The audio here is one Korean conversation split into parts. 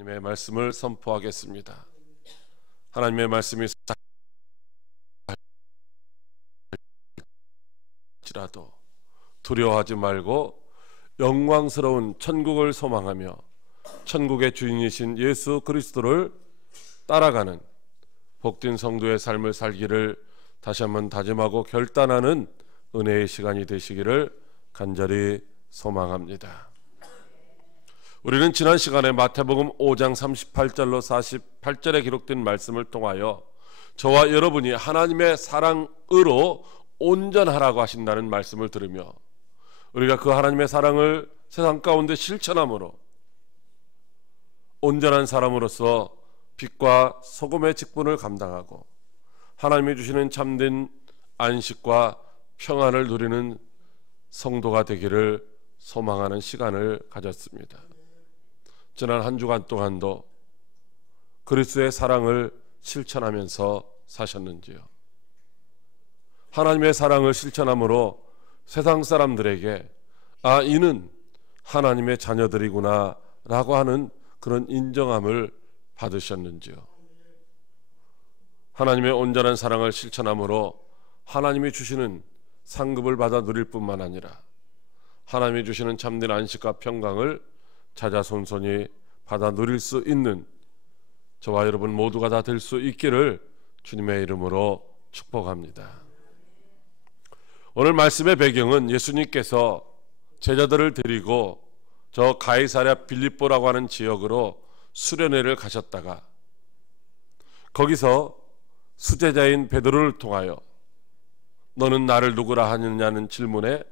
하나님의 말씀을 선포하겠습니다. 하나님의 말씀이 지라도 두려워하지 말고 영광스러운 천국을 소망하며 천국의 주인이신 예수 그리스도를 따라가는 복된 성도의 삶을 살기를 다시 한번 다짐하고 결단하는 은혜의 시간이 되시기를 간절히 소망합니다. 우리는 지난 시간에 마태복음 5장 38절로 48절에 기록된 말씀을 통하여 저와 여러분이 하나님의 사랑으로 온전하라고 하신다는 말씀을 들으며 우리가 그 하나님의 사랑을 세상 가운데 실천함으로 온전한 사람으로서 빛과 소금의 직분을 감당하고 하나님이 주시는 참된 안식과 평안을 누리는 성도가 되기를 소망하는 시간을 가졌습니다. 지난 한 주간 동안도 그리스도의 사랑을 실천하면서 사셨는지요? 하나님의 사랑을 실천함으로 세상 사람들에게 이는 하나님의 자녀들이구나 라고 하는 그런 인정함을 받으셨는지요? 하나님의 온전한 사랑을 실천함으로 하나님이 주시는 상급을 받아 누릴 뿐만 아니라 하나님이 주시는 참된 안식과 평강을 자자손손이 받아 누릴 수 있는 저와 여러분 모두가 다 될 수 있기를 주님의 이름으로 축복합니다. 오늘 말씀의 배경은 예수님께서 제자들을 데리고 저 가이사랴 빌립보라고 하는 지역으로 수련회를 가셨다가 거기서 수제자인 베드로를 통하여 너는 나를 누구라 하느냐는 질문에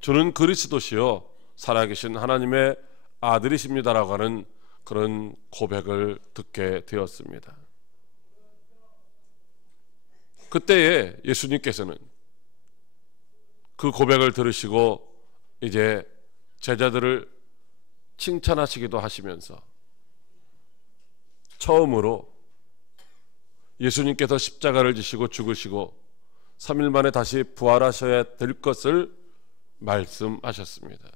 주는 그리스도시요 살아계신 하나님의 아들이십니다라고 하는 그런 고백을 듣게 되었습니다. 그때에 예수님께서는 그 고백을 들으시고 이제 제자들을 칭찬하시기도 하시면서 처음으로 예수님께서 십자가를 지시고 죽으시고 3일 만에 다시 부활하셔야 될 것을 말씀하셨습니다.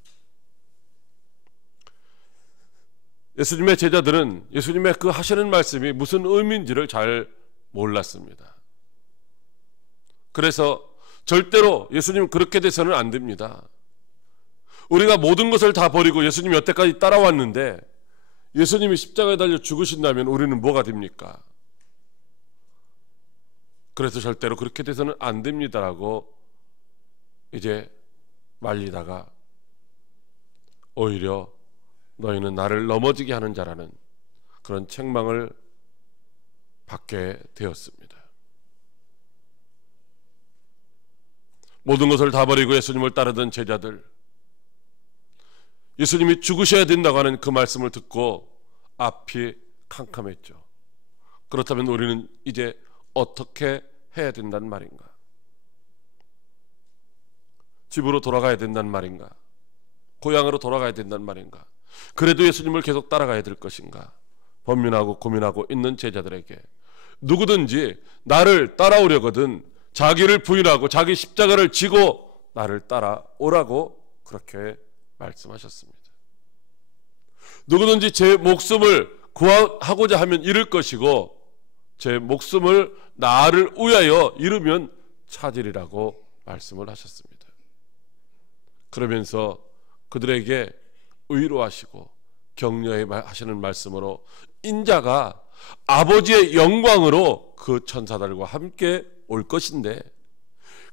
예수님의 제자들은 예수님의 그 하시는 말씀이 무슨 의미인지를 잘 몰랐습니다. 그래서 절대로 예수님 그렇게 돼서는 안 됩니다. 우리가 모든 것을 다 버리고 예수님이 여태까지 따라왔는데 예수님이 십자가에 달려 죽으신다면 우리는 뭐가 됩니까? 그래서 절대로 그렇게 돼서는 안 됩니다라고 이제 말리다가 오히려 너희는 나를 넘어지게 하는 자라는 그런 책망을 받게 되었습니다. 모든 것을 다 버리고 예수님을 따르던 제자들, 예수님이 죽으셔야 된다고 하는 그 말씀을 듣고 앞이 캄캄했죠. 그렇다면 우리는 이제 어떻게 해야 된다는 말인가? 집으로 돌아가야 된다는 말인가? 고향으로 돌아가야 된다는 말인가? 그래도 예수님을 계속 따라가야 될 것인가? 번민하고 고민하고 있는 제자들에게 누구든지 나를 따라오려거든 자기를 부인하고 자기 십자가를 지고 나를 따라오라고 그렇게 말씀하셨습니다. 누구든지 제 목숨을 구하고자 하면 잃을 것이고 제 목숨을 나를 위하여 잃으면 찾으리라고 말씀을 하셨습니다. 그러면서 그들에게 의로하시고 격려해 하시는 말씀으로 인자가 아버지의 영광으로 그 천사들과 함께 올 것인데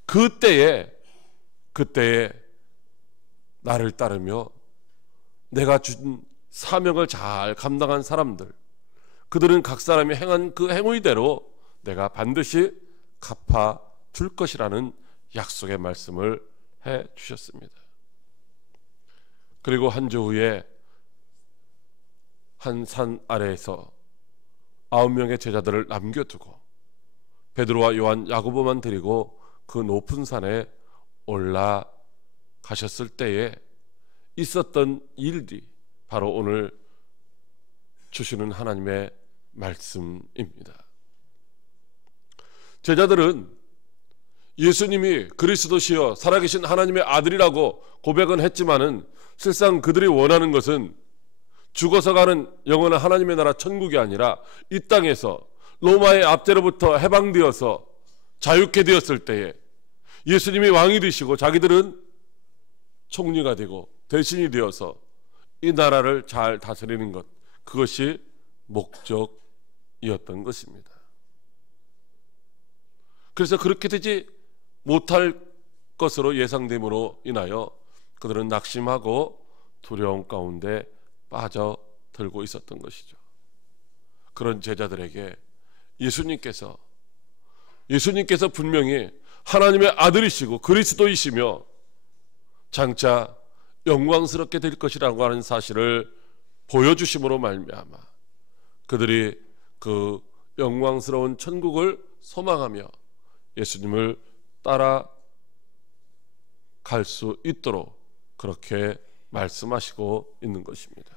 그때에 나를 따르며 내가 준 사명을 잘 감당한 사람들, 그들은 각 사람이 행한 그 행위대로 내가 반드시 갚아 줄 것이라는 약속의 말씀을 해 주셨습니다. 그리고 한 주 후에 한 산 아래에서 9명의 제자들을 남겨두고 베드로와 요한, 야고보만 데리고 그 높은 산에 올라가셨을 때에 있었던 일들이 바로 오늘 주시는 하나님의 말씀입니다. 제자들은 예수님이 그리스도시여 살아계신 하나님의 아들이라고 고백은 했지만은 실상 그들이 원하는 것은 죽어서 가는 영원한 하나님의 나라 천국이 아니라 이 땅에서 로마의 압제로부터 해방되어서 자유케 되었을 때에 예수님이 왕이 되시고 자기들은 총리가 되고 대신이 되어서 이 나라를 잘 다스리는 것, 그것이 목적이었던 것입니다. 그래서 그렇게 되지 못할 것으로 예상됨으로 인하여 그들은 낙심하고 두려움 가운데 빠져들고 있었던 것이죠. 그런 제자들에게 예수님께서 분명히 하나님의 아들이시고 그리스도이시며 장차 영광스럽게 될 것이라고 하는 사실을 보여주심으로 말미암아 그들이 그 영광스러운 천국을 소망하며 예수님을 따라갈 수 있도록 그렇게 말씀하시고 있는 것입니다.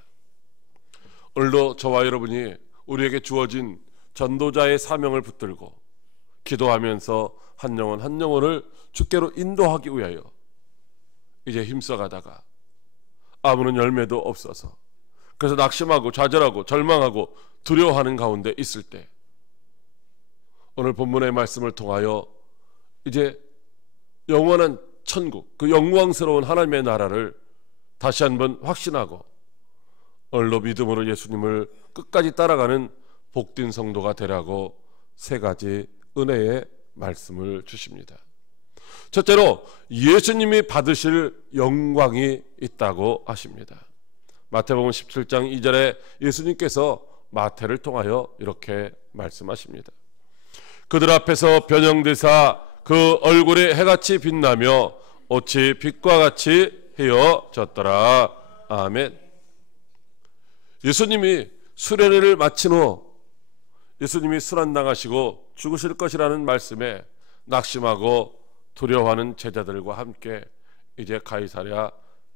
오늘도 저와 여러분이 우리에게 주어진 전도자의 사명을 붙들고 기도하면서 한 영혼 한 영혼을 주께로 인도하기 위하여 이제 힘써가다가 아무런 열매도 없어서 그래서 낙심하고 좌절하고 절망하고 두려워하는 가운데 있을 때 오늘 본문의 말씀을 통하여 이제 영원한 천국, 그 영광스러운 하나님의 나라를 다시 한번 확신하고 오늘도 믿음으로 예수님을 끝까지 따라가는 복된 성도가 되라고 세 가지 은혜의 말씀을 주십니다. 첫째로 예수님이 받으실 영광이 있다고 하십니다. 마태복음 17장 2절에 예수님께서 마태를 통하여 이렇게 말씀하십니다. 그들 앞에서 변형되사 그 얼굴이 해같이 빛나며 옷이 빛과 같이 헤어졌더라. 아멘. 예수님이 수련회를 마친 후 예수님이 순환당하시고 죽으실 것이라는 말씀에 낙심하고 두려워하는 제자들과 함께 이제 가이사랴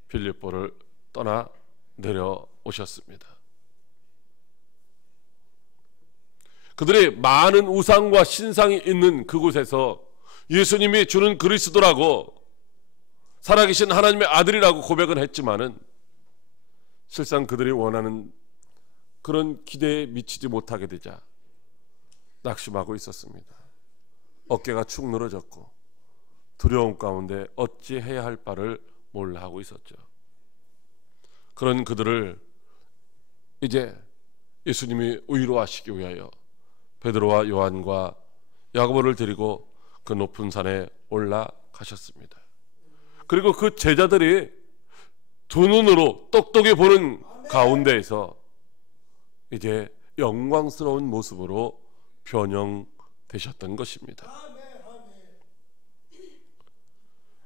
빌립보를 떠나 내려오셨습니다. 그들이 많은 우상과 신상이 있는 그곳에서 예수님이 주는 그리스도라고 살아계신 하나님의 아들이라고 고백은 했지만은 실상 그들이 원하는 그런 기대에 미치지 못하게 되자 낙심하고 있었습니다. 어깨가 축 늘어졌고 두려움 가운데 어찌해야 할 바를 몰라 하고 있었죠. 그런 그들을 이제 예수님이 위로하시기 위하여 베드로와 요한과 야고보를 데리고 그 높은 산에 올라가셨습니다. 그리고 그 제자들이 두 눈으로 똑똑히 보는 가운데에서 이제 영광스러운 모습으로 변형되셨던 것입니다.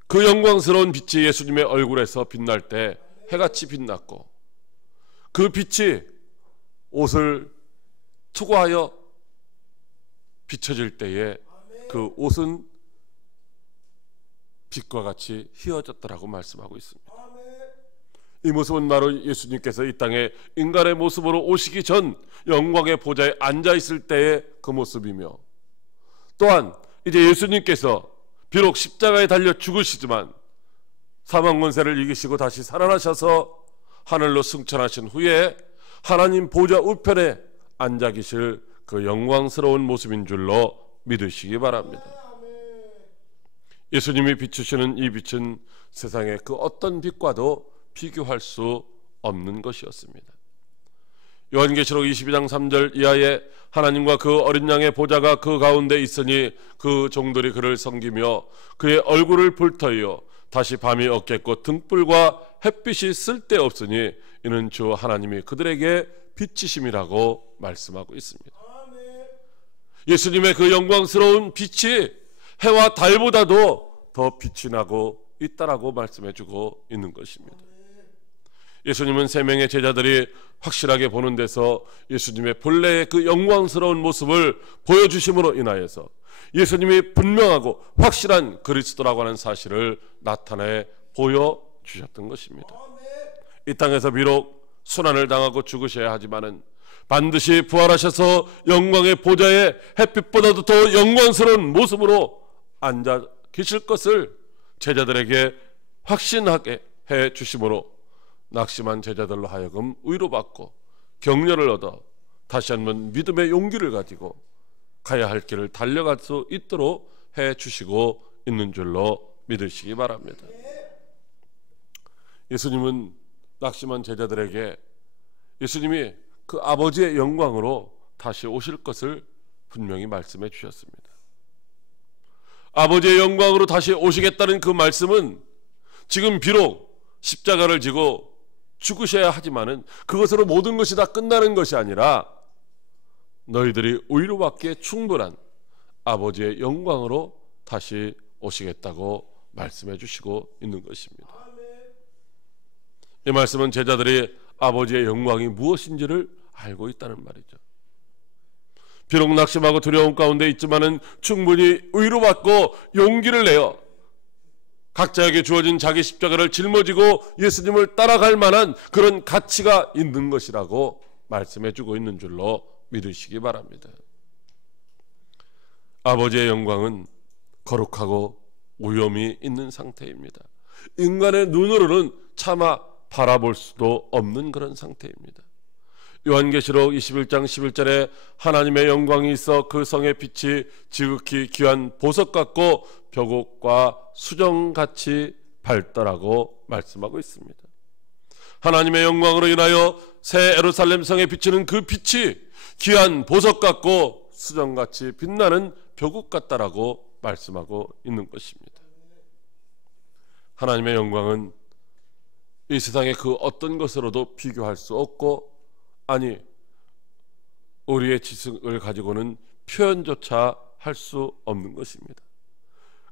그 영광스러운 빛이 예수님의 얼굴에서 빛날 때 해같이 빛났고 그 빛이 옷을 투과하여 비춰질 때에 그 옷은 빛과 같이 휘어졌다라고 말씀하고 있습니다. 이 모습은 바로 예수님께서 이 땅에 인간의 모습으로 오시기 전 영광의 보좌에 앉아 있을 때의 그 모습이며 또한 이제 예수님께서 비록 십자가에 달려 죽으시지만 사망 권세를 이기시고 다시 살아나셔서 하늘로 승천하신 후에 하나님 보좌 우편에 앉아 계실 그 영광스러운 모습인 줄로 믿으시기 바랍니다. 예수님이 비추시는 이 빛은 세상의 그 어떤 빛과도 비교할 수 없는 것이었습니다. 요한계시록 22장 3절 이하에 하나님과 그 어린 양의 보좌가 그 가운데 있으니 그 종들이 그를 섬기며 그의 얼굴을 불터이어 다시 밤이 없겠고 등불과 햇빛이 쓸데없으니 이는 주 하나님이 그들에게 빛이심이라고 말씀하고 있습니다. 예수님의 그 영광스러운 빛이 해와 달보다도 더 빛이 나고 있다라고 말씀해주고 있는 것입니다. 예수님은 세 명의 제자들이 확실하게 보는 데서 예수님의 본래의 그 영광스러운 모습을 보여주심으로 인하여서 예수님이 분명하고 확실한 그리스도라고 하는 사실을 나타내 보여주셨던 것입니다. 이 땅에서 비록 순환을 당하고 죽으셔야 하지만은 반드시 부활하셔서 영광의 보좌에 햇빛보다도 더 영광스러운 모습으로 앉아 계실 것을 제자들에게 확신하게 해 주심으로 낙심한 제자들로 하여금 위로받고 격려를 얻어 다시 한번 믿음의 용기를 가지고 가야 할 길을 달려갈 수 있도록 해 주시고 있는 줄로 믿으시기 바랍니다. 예수님은 낙심한 제자들에게 예수님이 그 아버지의 영광으로 다시 오실 것을 분명히 말씀해 주셨습니다. 아버지의 영광으로 다시 오시겠다는 그 말씀은 지금 비록 십자가를 지고 죽으셔야 하지만은 그것으로 모든 것이 다 끝나는 것이 아니라 너희들이 위로받기에 충분한 아버지의 영광으로 다시 오시겠다고 말씀해 주시고 있는 것입니다. 이 말씀은 제자들이 아버지의 영광이 무엇인지를 알고 있다는 말이죠. 비록 낙심하고 두려움 가운데 있지만은 충분히 위로받고 용기를 내어 각자에게 주어진 자기 십자가를 짊어지고 예수님을 따라갈 만한 그런 가치가 있는 것이라고 말씀해 주고 있는 줄로 믿으시기 바랍니다. 아버지의 영광은 거룩하고 오염이 있는 상태입니다. 인간의 눈으로는 차마 바라볼 수도 없는 그런 상태입니다. 요한계시록 21장 11절에 하나님의 영광이 있어 그 성의 빛이 지극히 귀한 보석 같고 벽옥과 수정같이 밝더라고 말씀하고 있습니다. 하나님의 영광으로 인하여 새 예루살렘 성에 비치는 그 빛이 귀한 보석 같고 수정같이 빛나는 벽옥 같다라고 말씀하고 있는 것입니다. 하나님의 영광은 이 세상의 그 어떤 것으로도 비교할 수 없고, 아니 우리의 지식을 가지고는 표현조차 할 수 없는 것입니다.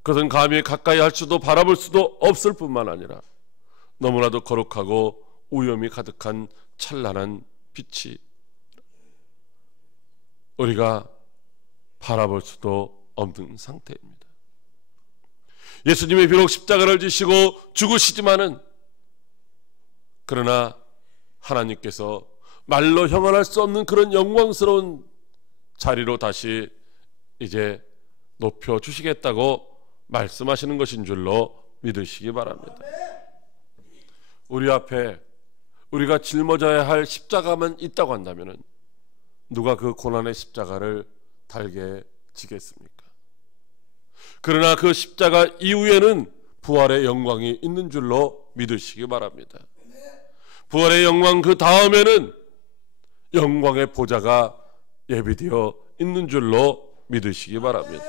그것은 감히 가까이 할 수도 바라볼 수도 없을 뿐만 아니라 너무나도 거룩하고 오염이 가득한 찬란한 빛이 우리가 바라볼 수도 없는 상태입니다. 예수님이 비록 십자가를 지시고 죽으시지만은, 그러나 하나님께서 말로 형언할 수 없는 그런 영광스러운 자리로 다시 이제 높여주시겠다고 말씀하시는 것인 줄로 믿으시기 바랍니다. 우리 앞에 우리가 짊어져야 할 십자가만 있다고 한다면 누가 그 고난의 십자가를 달게 지겠습니까? 그러나 그 십자가 이후에는 부활의 영광이 있는 줄로 믿으시기 바랍니다. 부활의 영광 그 다음에는 영광의 보좌가 예비되어 있는 줄로 믿으시기 바랍니다.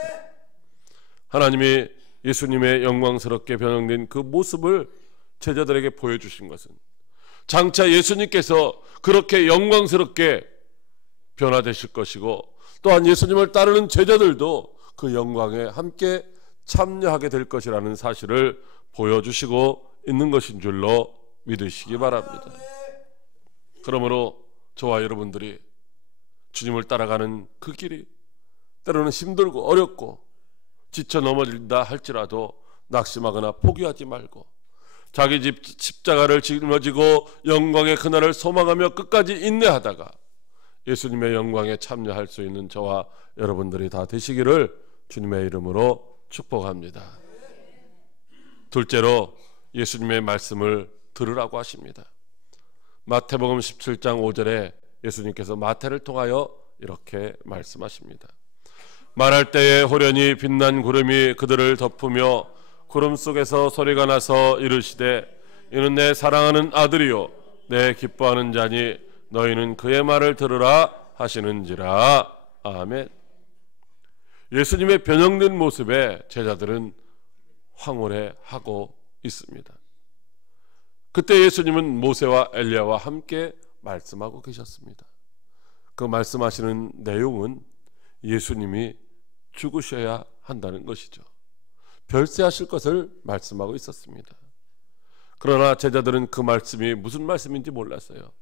하나님이 예수님의 영광스럽게 변형된 그 모습을 제자들에게 보여주신 것은 장차 예수님께서 그렇게 영광스럽게 변화되실 것이고, 또한 예수님을 따르는 제자들도 그 영광에 함께 참여하게 될 것이라는 사실을 보여주시고 있는 것인 줄로 믿으시기 바랍니다. 그러므로 저와 여러분들이 주님을 따라가는 그 길이 때로는 힘들고 어렵고 지쳐 넘어진다 할지라도 낙심하거나 포기하지 말고 자기 집 십자가를 짊어지고 영광의 그날을 소망하며 끝까지 인내하다가 예수님의 영광에 참여할 수 있는 저와 여러분들이 다 되시기를 주님의 이름으로 축복합니다. 둘째로 예수님의 말씀을 들으라고 하십니다. 마태복음 17장 5절에 예수님께서 마태를 통하여 이렇게 말씀하십니다. 말할 때에 호련히 빛난 구름이 그들을 덮으며 구름 속에서 소리가 나서 이르시되 이는 내 사랑하는 아들이요 내 기뻐하는 자니 너희는 그의 말을 들으라 하시는지라. 아멘. 예수님의 변형된 모습에 제자들은 황홀해하고 있습니다. 그때 예수님은 모세와 엘리야와 함께 말씀하고 계셨습니다. 그 말씀하시는 내용은 예수님이 죽으셔야 한다는 것이죠. 별세하실 것을 말씀하고 있었습니다. 그러나 제자들은 그 말씀이 무슨 말씀인지 몰랐어요.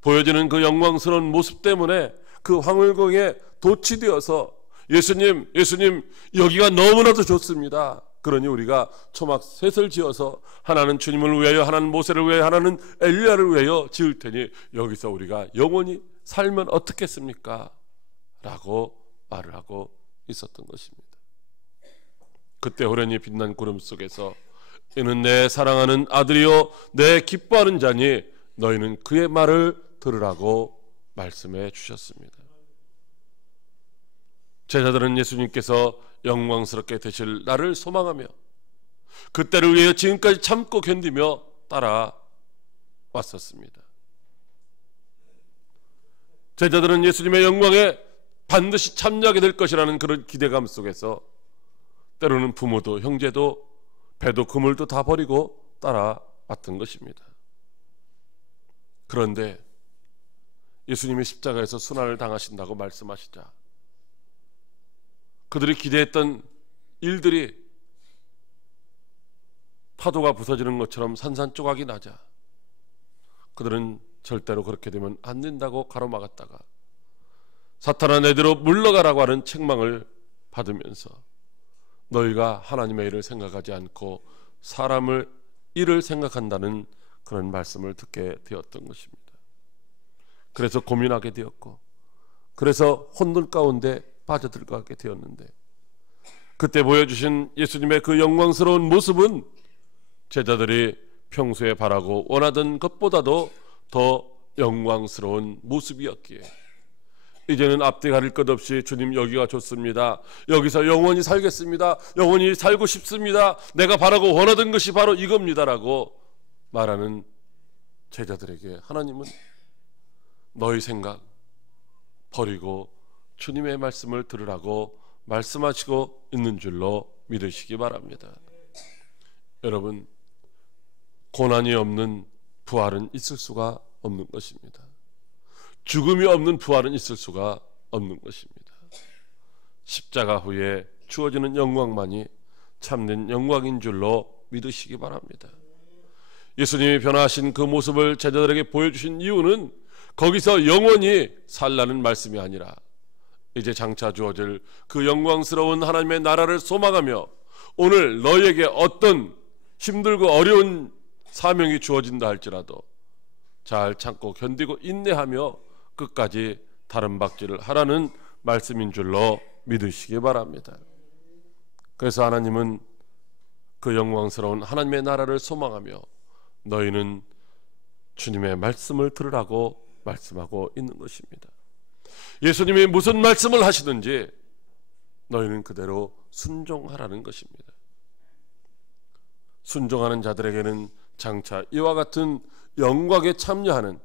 보여지는 그 영광스러운 모습 때문에 그 황홀경에 도취되어서 예수님 여기가 너무나도 좋습니다. 그러니 우리가 초막 셋을 지어서 하나는 주님을 위하여, 하나는 모세를 위하여, 하나는 엘리야를 위하여 지을 테니 여기서 우리가 영원히 살면 어떻겠습니까? 라고 말을 하고 있었던 것입니다. 그때 호련히 빛난 구름 속에서 이는 내 사랑하는 아들이요 내 기뻐하는 자니 너희는 그의 말을 들으라고 말씀해 주셨습니다. 제자들은 예수님께서 영광스럽게 되실 날을 소망하며 그때를 위해 지금까지 참고 견디며 따라왔었습니다. 제자들은 예수님의 영광에 반드시 참여하게 될 것이라는 그런 기대감 속에서 때로는 부모도 형제도 배도 그물도 다 버리고 따라왔던 것입니다. 그런데 예수님이 십자가에서 순환을 당하신다고 말씀하시자 그들이 기대했던 일들이 파도가 부서지는 것처럼 산산조각이 나자 그들은 절대로 그렇게 되면 안 된다고 가로막았다가 사탄아 내대로 물러가라고 하는 책망을 받으면서 너희가 하나님의 일을 생각하지 않고 사람을 일을 생각한다는 그런 말씀을 듣게 되었던 것입니다. 그래서 고민하게 되었고 그래서 혼돈 가운데 빠져들어가게 되었는데 그때 보여주신 예수님의 그 영광스러운 모습은 제자들이 평소에 바라고 원하던 것보다도 더 영광스러운 모습이었기에 이제는 앞뒤 가릴 것 없이 주님 여기가 좋습니다. 여기서 영원히 살겠습니다. 영원히 살고 싶습니다. 내가 바라고 원하던 것이 바로 이겁니다라고 말하는 제자들에게 하나님은 너희 생각 버리고 주님의 말씀을 들으라고 말씀하시고 있는 줄로 믿으시기 바랍니다. 여러분, 고난이 없는 부활은 있을 수가 없는 것입니다. 죽음이 없는 부활은 있을 수가 없는 것입니다. 십자가 후에 주어지는 영광만이 참된 영광인 줄로 믿으시기 바랍니다. 예수님이 변화하신 그 모습을 제자들에게 보여주신 이유는 거기서 영원히 살라는 말씀이 아니라 이제 장차 주어질 그 영광스러운 하나님의 나라를 소망하며 오늘 너희에게 어떤 힘들고 어려운 사명이 주어진다 할지라도 잘 참고 견디고 인내하며 끝까지 다름박질을 하라는 말씀인 줄로 믿으시기 바랍니다. 그래서 하나님은 그 영광스러운 하나님의 나라를 소망하며 너희는 주님의 말씀을 들으라고 말씀하고 있는 것입니다. 예수님이 무슨 말씀을 하시든지 너희는 그대로 순종하라는 것입니다. 순종하는 자들에게는 장차 이와 같은 영광에 참여하는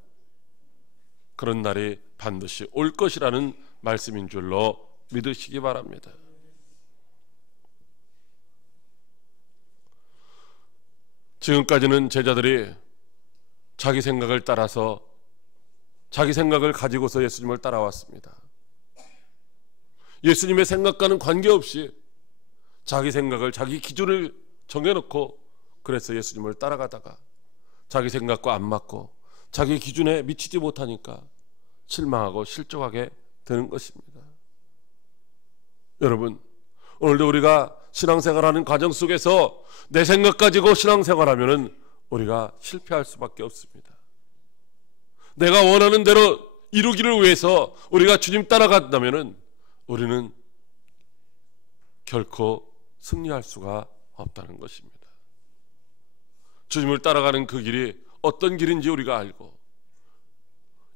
그런 날이 반드시 올 것이라는 말씀인 줄로 믿으시기 바랍니다. 지금까지는 제자들이 자기 생각을 따라서 자기 생각을 가지고서 예수님을 따라왔습니다. 예수님의 생각과는 관계없이 자기 생각을 자기 기준을 정해놓고 그래서 예수님을 따라가다가 자기 생각과 안 맞고 자기 기준에 미치지 못하니까 실망하고 실족하게 되는 것입니다. 여러분, 오늘도 우리가 신앙생활하는 과정 속에서 내 생각 가지고 신앙생활하면 우리가 실패할 수밖에 없습니다. 내가 원하는 대로 이루기를 위해서 우리가 주님 따라간다면 우리는 결코 승리할 수가 없다는 것입니다. 주님을 따라가는 그 길이 어떤 길인지 우리가 알고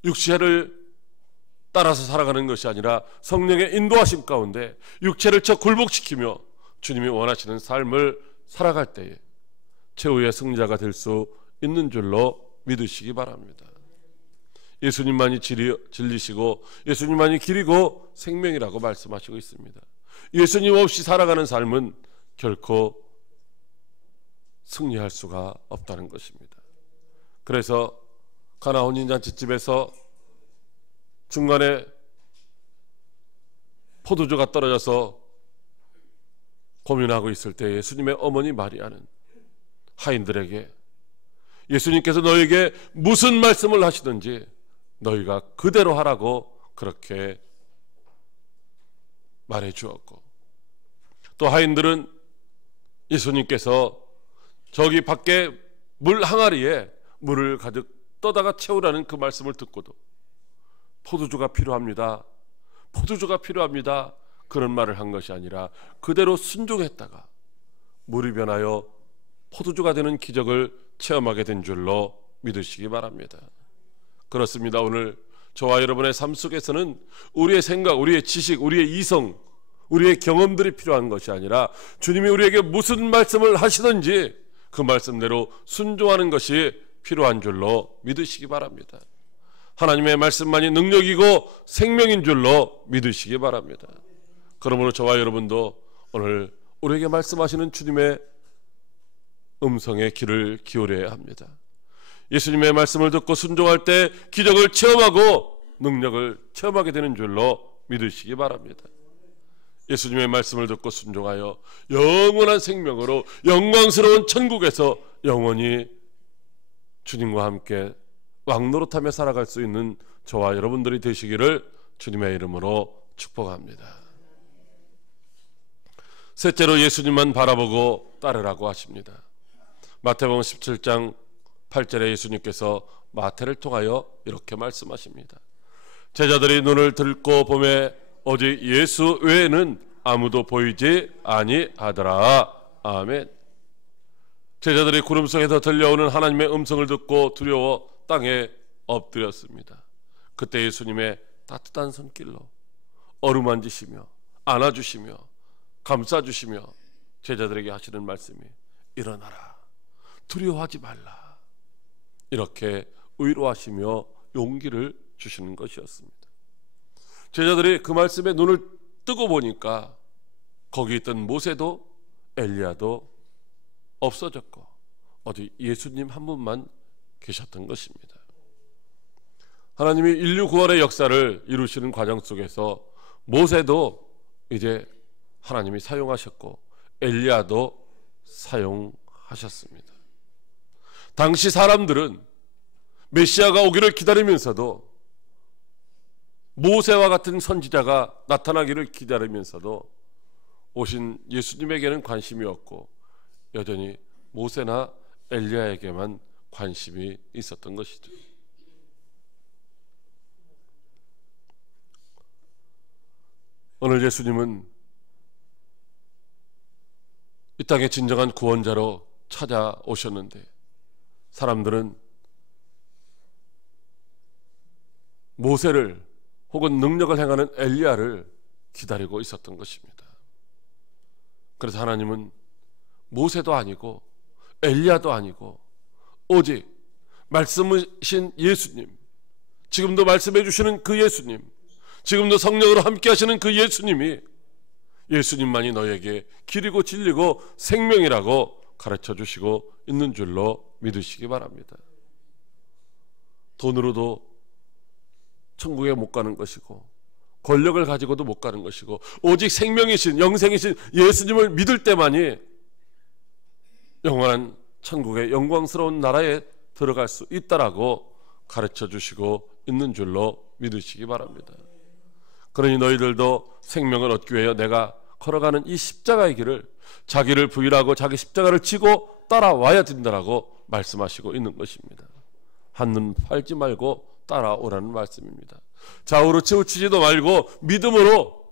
육체를 따라서 살아가는 것이 아니라 성령의 인도하심 가운데 육체를 굴복시키며 주님이 원하시는 삶을 살아갈 때에 최후의 승자가 될 수 있는 줄로 믿으시기 바랍니다. 예수님만이 진리시고 예수님만이 길이고 생명이라고 말씀하시고 있습니다. 예수님 없이 살아가는 삶은 결코 승리할 수가 없다는 것입니다. 그래서 가나 혼인잔치집에서 중간에 포도주가 떨어져서 고민하고 있을 때 예수님의 어머니 마리아는 하인들에게 예수님께서 너에게 무슨 말씀을 하시든지 너희가 그대로 하라고 그렇게 말해 주었고, 또 하인들은 예수님께서 저기 밖에 물 항아리에 물을 가득 떠다가 채우라는 그 말씀을 듣고도 포도주가 필요합니다, 포도주가 필요합니다 그런 말을 한 것이 아니라 그대로 순종했다가 물이 변하여 포도주가 되는 기적을 체험하게 된 줄로 믿으시기 바랍니다. 그렇습니다. 오늘 저와 여러분의 삶 속에서는 우리의 생각, 우리의 지식, 우리의 이성, 우리의 경험들이 필요한 것이 아니라 주님이 우리에게 무슨 말씀을 하시든지 그 말씀대로 순종하는 것이 필요한 줄로 믿으시기 바랍니다. 하나님의 말씀만이 능력이고 생명인 줄로 믿으시기 바랍니다. 그러므로 저와 여러분도 오늘 우리에게 말씀하시는 주님의 음성에 귀를 기울여야 합니다. 예수님의 말씀을 듣고 순종할 때 기적을 체험하고 능력을 체험하게 되는 줄로 믿으시기 바랍니다. 예수님의 말씀을 듣고 순종하여 영원한 생명으로 영광스러운 천국에서 영원히 주님과 함께 왕노릇하며 살아갈 수 있는 저와 여러분들이 되시기를 주님의 이름으로 축복합니다. 셋째로 예수님만 바라보고 따르라고 하십니다. 마태복음 17장 8절에 예수님께서 마태를 통하여 이렇게 말씀하십니다. 제자들이 눈을 들고 보매 오직 예수 외에는 아무도 보이지 아니하더라. 아멘. 제자들이 구름 속에서 들려오는 하나님의 음성을 듣고 두려워 땅에 엎드렸습니다. 그때 예수님의 따뜻한 손길로 어루만지시며 안아주시며 감싸주시며 제자들에게 하시는 말씀이 일어나라, 두려워하지 말라, 이렇게 위로하시며 용기를 주시는 것이었습니다. 제자들이 그 말씀에 눈을 뜨고 보니까 거기 있던 모세도 엘리야도 없어졌고 어디 예수님 한 분만 계셨던 것입니다. 하나님이 인류 구원의 역사를 이루시는 과정 속에서 모세도 이제 하나님이 사용하셨고 엘리야도 사용하셨습니다. 당시 사람들은 메시아가 오기를 기다리면서도, 모세와 같은 선지자가 나타나기를 기다리면서도 오신 예수님에게는 관심이 없고 여전히 모세나 엘리야에게만 관심이 있었던 것이죠. 오늘 예수님은 이 땅의 진정한 구원자로 찾아오셨는데 사람들은 모세를 혹은 능력을 행하는 엘리야를 기다리고 있었던 것입니다. 그래서 하나님은 모세도 아니고 엘리야도 아니고 오직 말씀이신 예수님, 지금도 말씀해 주시는 그 예수님, 지금도 성령으로 함께 하시는 그 예수님이, 예수님만이 너에게 길이고 진리고 생명이라고 가르쳐 주시고 있는 줄로 믿으시기 바랍니다. 돈으로도 천국에 못 가는 것이고 권력을 가지고도 못 가는 것이고 오직 생명이신 영생이신 예수님을 믿을 때만이 영원한 천국의 영광스러운 나라에 들어갈 수 있다라고 가르쳐 주시고 있는 줄로 믿으시기 바랍니다. 그러니 너희들도 생명을 얻기 위하여 내가 걸어가는 이 십자가의 길을, 자기를 부인하고 자기 십자가를 지고 따라와야 된다라고 말씀하시고 있는 것입니다. 한눈 팔지 말고 따라오라는 말씀입니다. 좌우로 치우치지도 말고 믿음으로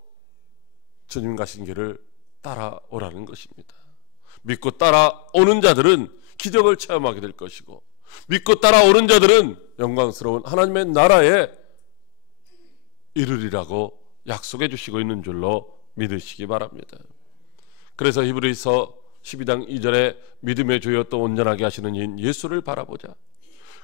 주님 가신 길을 따라오라는 것입니다. 믿고 따라오는 자들은 기적을 체험하게 될 것이고, 믿고 따라오는 자들은 영광스러운 하나님의 나라에 이르리라고 약속해 주시고 있는 줄로 믿으시기 바랍니다. 그래서 히브리서 12장 2절에 믿음의 주여 또 온전하게 하시는 이인 예수를 바라보자.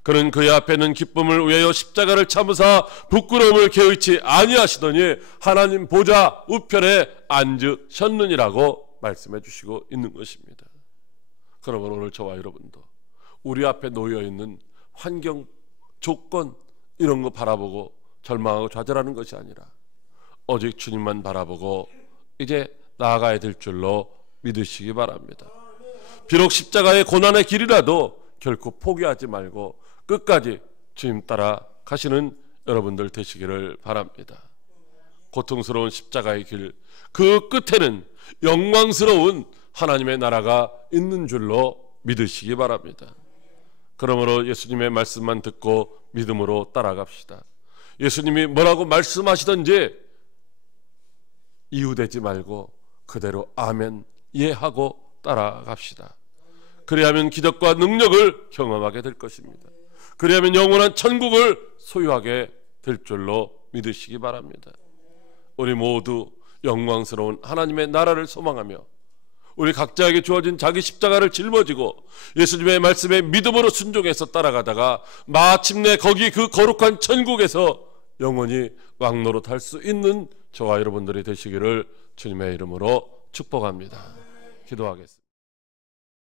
그는 그의 앞에는 기쁨을 위하여 십자가를 참으사 부끄러움을 개의치 아니하시더니 하나님 보좌 우편에 앉으셨느니라고 말씀해 주시고 있는 것입니다. 그러면 오늘 저와 여러분도 우리 앞에 놓여 있는 환경, 조건 이런 거 바라보고 절망하고 좌절하는 것이 아니라 오직 주님만 바라보고 이제 나아가야 될 줄로 믿으시기 바랍니다. 비록 십자가의 고난의 길이라도 결코 포기하지 말고 끝까지 주님 따라 가시는 여러분들 되시기를 바랍니다. 고통스러운 십자가의 길, 그 끝에는 영광스러운 하나님의 나라가 있는 줄로 믿으시기 바랍니다. 그러므로 예수님의 말씀만 듣고 믿음으로 따라갑시다. 예수님이 뭐라고 말씀하시든지 이유되지 말고 그대로 아멘, 예 하고 따라갑시다. 그리하면 기적과 능력을 경험하게 될 것입니다. 그리하면 영원한 천국을 소유하게 될 줄로 믿으시기 바랍니다. 우리 모두 영광스러운 하나님의 나라를 소망하며 우리 각자에게 주어진 자기 십자가를 짊어지고 예수님의 말씀에 믿음으로 순종해서 따라가다가 마침내 거기 그 거룩한 천국에서 영원히 왕노릇할 수 있는 저와 여러분들이 되시기를 주님의 이름으로 축복합니다. 기도하겠습니다.